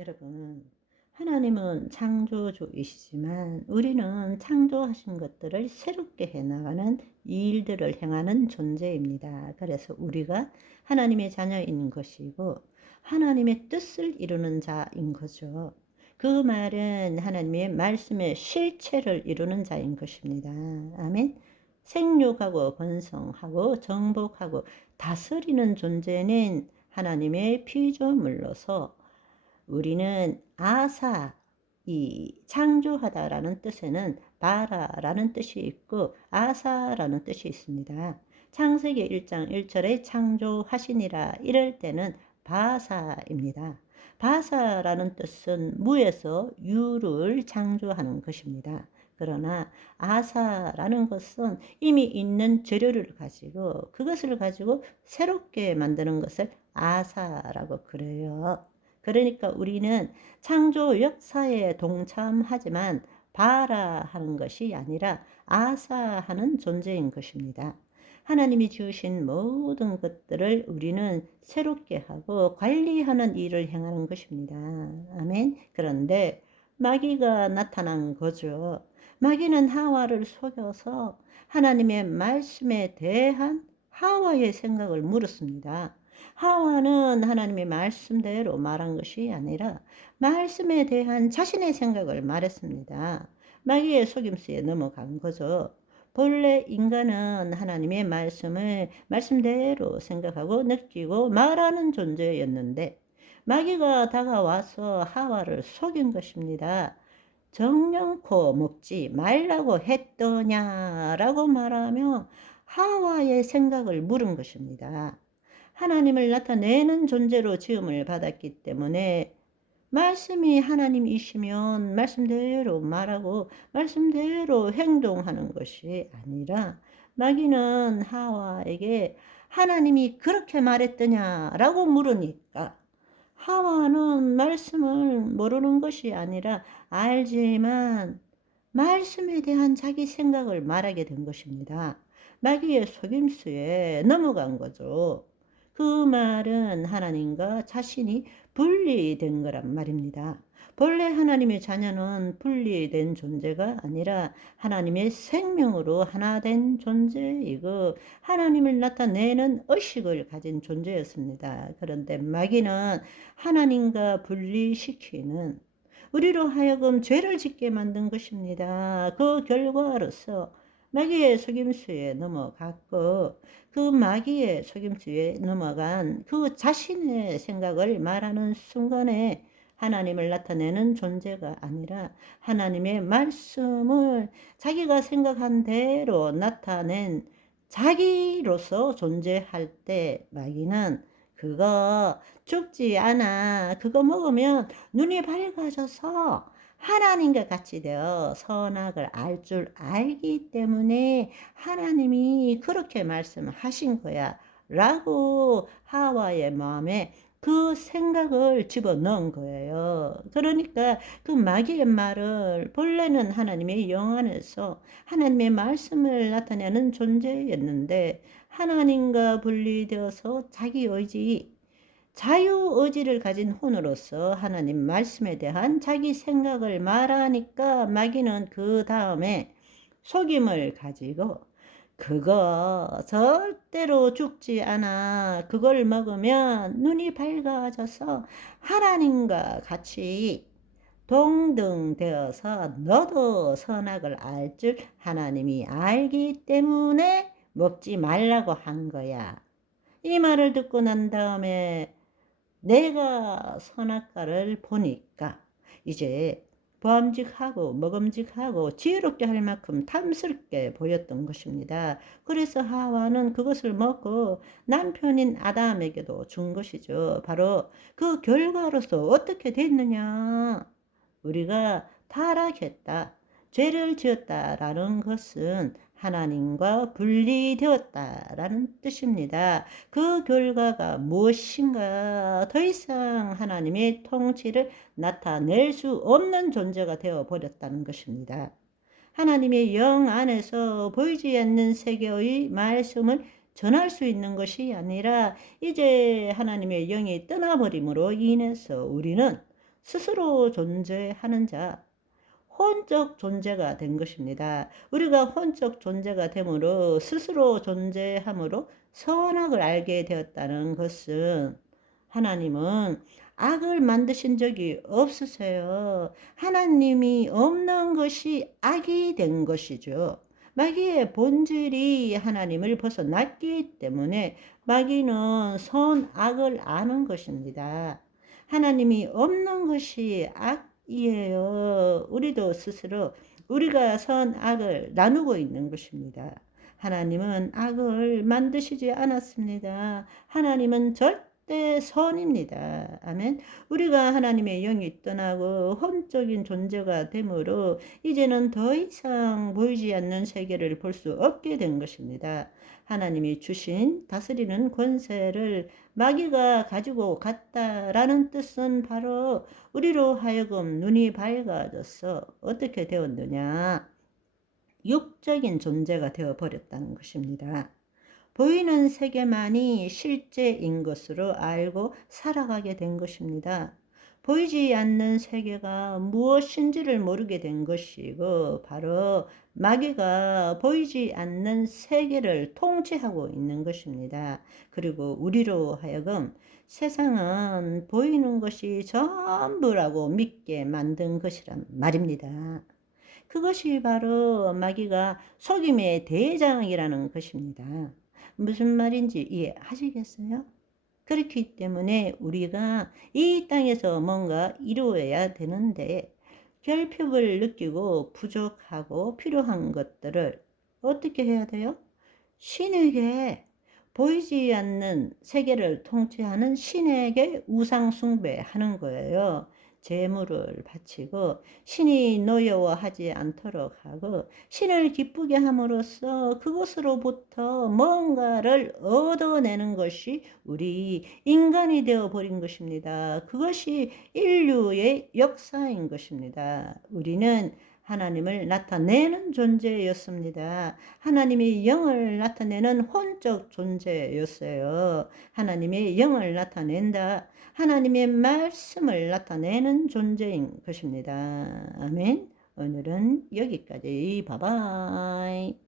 여러분, 하나님은 창조주이시지만 우리는 창조하신 것들을 새롭게 해나가는 일들을 행하는 존재입니다. 그래서 우리가 하나님의 자녀인 것이고 하나님의 뜻을 이루는 자인 거죠. 그 말은 하나님의 말씀의 실체를 이루는 자인 것입니다. 아멘. 생육하고 번성하고 정복하고 다스리는 존재는 하나님의 피조물로서 우리는 아사, 이 창조하다라는 뜻에는 바라라는 뜻이 있고 아사라는 뜻이 있습니다. 창세기 1장 1절에 창조하시니라 이럴 때는 바사입니다. 바사라는 뜻은 무에서 유를 창조하는 것입니다. 그러나 아사라는 것은 이미 있는 재료를 가지고 그것을 가지고 새롭게 만드는 것을 아사라고 그래요. 그러니까 우리는 창조 역사에 동참하지만 바라하는 것이 아니라 아사하는 존재인 것입니다. 하나님이 주신 모든 것들을 우리는 새롭게 하고 관리하는 일을 행하는 것입니다. 아멘. 그런데 마귀가 나타난 거죠. 마귀는 하와를 속여서 하나님의 말씀에 대한 하와의 생각을 물었습니다. 하와는 하나님의 말씀대로 말한 것이 아니라 말씀에 대한 자신의 생각을 말했습니다. 마귀의 속임수에 넘어간 거죠. 본래 인간은 하나님의 말씀을 말씀대로 생각하고 느끼고 말하는 존재였는데 마귀가 다가와서 하와를 속인 것입니다. 정령코 먹지 말라고 했더냐라고 말하며 하와의 생각을 물은 것입니다. 하나님을 나타내는 존재로 지음을 받았기 때문에 말씀이 하나님이시면 말씀대로 말하고 말씀대로 행동하는 것이 아니라 마귀는 하와에게 하나님이 그렇게 말했더냐라고 물으니까 하와는 말씀을 모르는 것이 아니라 알지만 말씀에 대한 자기 생각을 말하게 된 것입니다. 마귀의 속임수에 넘어간 거죠. 그 말은 하나님과 자신이 분리된 거란 말입니다. 본래 하나님의 자녀는 분리된 존재가 아니라 하나님의 생명으로 하나 된 존재이고 하나님을 나타내는 의식을 가진 존재였습니다. 그런데 마귀는 하나님과 분리시키는 우리로 하여금 죄를 짓게 만든 것입니다. 그 결과로서 마귀의 속임수에 넘어갔고 그 마귀의 속임수에 넘어간 그 자신의 생각을 말하는 순간에 하나님을 나타내는 존재가 아니라 하나님의 말씀을 자기가 생각한 대로 나타낸 자기로서 존재할 때 마귀는 그거 죽지 않아. 그거 먹으면 눈이 밝아져서 하나님과 같이 되어 선악을 알 줄 알기 때문에 하나님이 그렇게 말씀하신 거야. 라고 하와의 마음에 그 생각을 집어넣은 거예요. 그러니까 그 마귀의 말을 본래는 하나님의 영 안에서 하나님의 말씀을 나타내는 존재였는데 하나님과 분리되어서 자기 의지, 자유의지를 가진 혼으로서 하나님 말씀에 대한 자기 생각을 말하니까 마귀는 그 다음에 속임을 가지고 그거 절대로 죽지 않아. 그걸 먹으면 눈이 밝아져서 하나님과 같이 동등되어서 너도 선악을 알 줄 하나님이 알기 때문에 먹지 말라고 한 거야. 이 말을 듣고 난 다음에 내가 선악과를 보니까 이제 보암직하고 먹음직하고 지혜롭게 할 만큼 탐스럽게 보였던 것입니다. 그래서 하와는 그것을 먹고 남편인 아담에게도 준 것이죠. 바로 그 결과로서 어떻게 됐느냐. 우리가 타락했다, 죄를 지었다라는 것은 하나님과 분리되었다라는 뜻입니다. 그 결과가 무엇인가? 더 이상 하나님의 통치를 나타낼 수 없는 존재가 되어 버렸다는 것입니다. 하나님의 영 안에서 보이지 않는 세계의 말씀을 전할 수 있는 것이 아니라 이제 하나님의 영이 떠나버림으로 인해서 우리는 스스로 존재하는 자, 혼적 존재가 된 것입니다. 우리가 혼적 존재가 되므로 스스로 존재함으로 선악을 알게 되었다는 것은 하나님은 악을 만드신 적이 없으세요. 하나님이 없는 것이 악이 된 것이죠. 마귀의 본질이 하나님을 벗어났기 때문에 마귀는 선악을 아는 것입니다. 하나님이 없는 것이 악이에요. 우리도 스스로 우리가 선악을 나누고 있는 것입니다. 하나님은 악을 만드시지 않았습니다. 하나님은 절대 선입니다. 아멘. 우리가 하나님의 영이 떠나고 혼적인 존재가 되므로 이제는 더 이상 보이지 않는 세계를 볼 수 없게 된 것입니다. 하나님이 주신 다스리는 권세를 마귀가 가지고 갔다라는 뜻은 바로 우리로 하여금 눈이 밝아져서 어떻게 되었느냐? 육적인 존재가 되어버렸다는 것입니다. 보이는 세계만이 실제인 것으로 알고 살아가게 된 것입니다. 보이지 않는 세계가 무엇인지를 모르게 된 것이고 바로 마귀가 보이지 않는 세계를 통치하고 있는 것입니다. 그리고 우리로 하여금 세상은 보이는 것이 전부라고 믿게 만든 것이란 말입니다. 그것이 바로 마귀가 속임의 대장이라는 것입니다. 무슨 말인지 이해하시겠어요? 그렇기 때문에 우리가 이 땅에서 뭔가 이루어야 되는데 결핍을 느끼고 부족하고 필요한 것들을 어떻게 해야 돼요? 신에게 보이지 않는 세계를 통치하는 신에게 우상 숭배하는 거예요. 제물을 바치고 신이 노여워하지 않도록 하고 신을 기쁘게 함으로써 그것으로부터 뭔가를 얻어내는 것이 우리 인간이 되어 버린 것입니다. 그것이 인류의 역사인 것입니다. 우리는 하나님을 나타내는 존재였습니다. 하나님의 영을 나타내는 혼적 존재였어요. 하나님의 영을 나타낸다. 하나님의 말씀을 나타내는 존재인 것입니다. 아멘. 오늘은 여기까지. 바이바이.